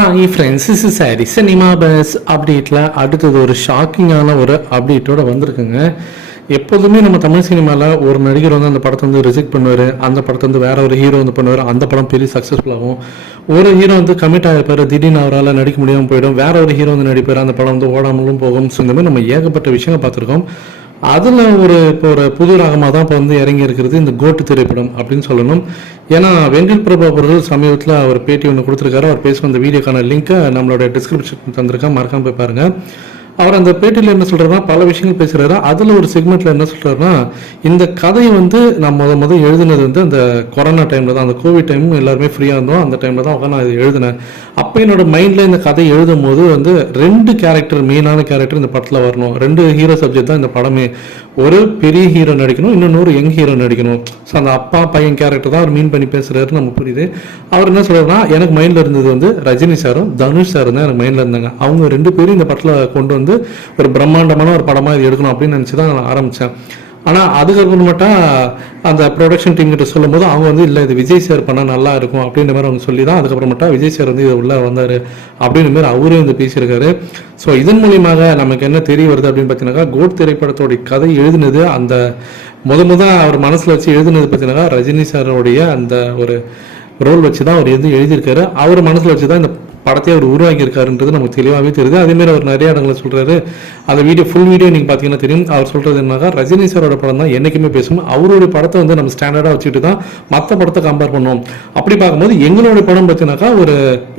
Hi friends is sorry cinema buzz அப்டேட்டில் அடுத்தது ஒரு ஷாக்கிங்கான ஒரு அப்டேட்டோட வந்திருக்குங்க. எப்போதுமே நம்ம தமிழ் சினிமாவில் ஒரு நடிகர் வந்து அந்த படத்தை வந்து ரிஜெக்ட் பண்ணுவார் அந்த படத்தை வந்து வேற ஒரு ஹீரோ வந்து பண்ணுவார் அந்த படம் பெரிய சக்ஸஸ்ஃபுல் ஆகும். ஒரு ஹீரோ வந்து கமிட் ஆகிருப்பார் திடீர்னு அவரால் நடிக்க முடியாமல் போயிடும் வேற ஒரு ஹீரோ வந்து நடிப்பார் அந்த படம் வந்து ஓடாமலும் போகும். ஸோ இந்த மாதிரி நம்ம ஏகப்பட்ட விஷயங்கள் பார்த்துருக்கோம். அதில் ஒரு இப்போ ஒரு புது ராகமாக தான் இப்போ வந்து இறங்கி இருக்கிறது இந்த கோட்டு திரைப்படம் அப்படின்னு சொல்லணும். ஏன்னா வெங்கட் பிரபு அவர்கள் சமீபத்தில் அவர் பேட்டி ஒன்று கொடுத்துருக்காரு. அவர் பேசுகிற அந்த வீடியோக்கான லிங்க்கை நம்மளோட டிஸ்கிரிப்ஷன் தந்திருக்கேன். மறக்காம போய் பாருங்கள் அவர் அந்த பேட்டியில் என்ன சொல்கிறாருன்னா பல விஷயங்கள் பேசுகிறாரு அதில் ஒரு செக்மெண்ட்டில் என்ன சொல்கிறாருன்னா இந்த கதையை வந்து நான் முத முதல் எழுதினது வந்து அந்த கொரோனா டைமில் தான் அந்த கோவிட் டைம் எல்லாருமே ஃப்ரீயாக இருந்தோம். அந்த டைமில் தான் நான் இது எழுதினேன். அப்போ என்னோட மைண்டில் இந்த கதை எழுதும் போது வந்து ரெண்டு கேரக்டர் மெயினான கேரக்டர் இந்த படத்தில் வரணும். ரெண்டு ஹீரோ சப்ஜெக்ட் தான் இந்த படமே. ஒரு பெரிய ஹீரோ நடிக்கணும் இன்னொரு யங் ஹீரோ நடிக்கணும். ஸோ அந்த அப்பா பையன் கேரக்டர் தான் அவர் மீன் பண்ணி பேசுகிறாருன்னு நம்ம புரியுது. அவர் என்ன சொல்கிறாருன்னா எனக்கு மைண்டில் இருந்தது வந்து ரஜினி சாரும் தனுஷ் சாரும் தான் எனக்கு மைண்டில் இருந்தாங்க. அவங்க ரெண்டு பேரும் இந்த படத்தில் கொண்டு வந்து ஒரு பிரம்மாண்டமான ஒரு படமா இது எடுக்கணும் அப்படின்னு நினச்சி தான் நான் ஆரம்பிச்சேன். ஆனால் அதுக்கப்புறமேட்டா அந்த ப்ரொடக்ஷன் டீம் கிட்ட சொல்லும்போது அவங்க வந்து இல்லை இது விஜய் சார் பண்ணால் நல்லா இருக்கும் அப்படின்ற மாதிரி அவங்க சொல்லி தான் அதுக்கப்புறமேட்டா விஜய் சார் வந்து இது உள்ள வந்தார் அப்படின்ற மாதிரி அவரே வந்து பேசியிருக்காரு. ஸோ இதன் மூலியமாக நமக்கு என்ன தெரிய வருது அப்படின்னு பார்த்தீங்கன்னாக்கா கோட் திரைப்படத்தோடைய கதை எழுதினது அந்த முத முத அவர் மனசில் வச்சு எழுதினது பார்த்தீங்கன்னா ரஜினி சாரோடைய அந்த ஒரு ரோல் வச்சு தான் அவர் வந்து எழுதியிருக்காரு. அவர் மனசில் வச்சு தான் இந்த படத்தை அவர் உருவாக்கியிருக்காருன்றது நமக்கு தெளிவாகவே தெரியுது. அதேமாதிரி அவர் நிறைய இடங்களை சொல்கிறாரு அந்த வீடியோ ஃபுல் வீடியோ நீங்கள் பார்த்தீங்கன்னா தெரியும். அவர் சொல்கிறது என்னன்னா ரஜினி சாரோட படம் தான் என்றைக்குமே பேசணும் அவருடைய படத்தை வந்து நம்ம ஸ்டாண்டர்டாக வச்சுட்டு தான் மற்ற படத்தை கம்பேர் பண்ணோம் அப்படி பார்க்கும்போது எங்களுடைய படம் பார்த்தீங்கன்னாக்கா ஒரு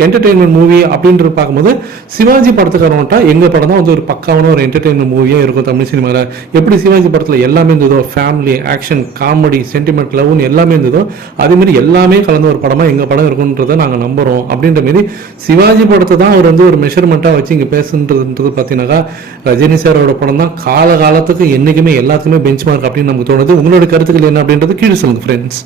என்டர்டெயின்மெண்ட் மூவி அப்படின்றது பார்க்கும்போது சிவாஜி படத்துக்காரன்ட்டா எங்கள் படம் தான் வந்து ஒரு பக்காவான ஒரு என்டர்டெயின்மெண்ட் மூவியாக இருக்கும் தமிழ் சினிமாவில் எப்படி சிவாஜி படத்தில் எல்லாமே இருந்ததோ ஃபேமிலி ஆக்ஷன் காமெடி சென்டிமெண்ட் லவ்னு எல்லாமே இருந்ததோ அதேமாரி எல்லாமே கலந்த ஒரு படமாக எங்கள் படம் இருக்குன்றதை நாங்கள் நம்புகிறோம் அப்படின்ற மாரி சிவாஜி படத்தை தான் அவர் வந்து ஒரு மெஷர்மெண்ட்டாக வச்சு இங்கே பேசுன்றதுன்றது பார்த்தீங்கன்னாக்கா ரஜினி சாரோட படம் தான். கால காலத்துக்கு என்றைக்குமே எல்லாத்துக்குமே பெஞ்ச் மார்க் அப்படின்னு நமக்கு தோணுது. உங்களோட கருத்துக்கள் என்ன அப்படின்றது கீழே சொல்லுங்கள் ஃப்ரெண்ட்ஸ்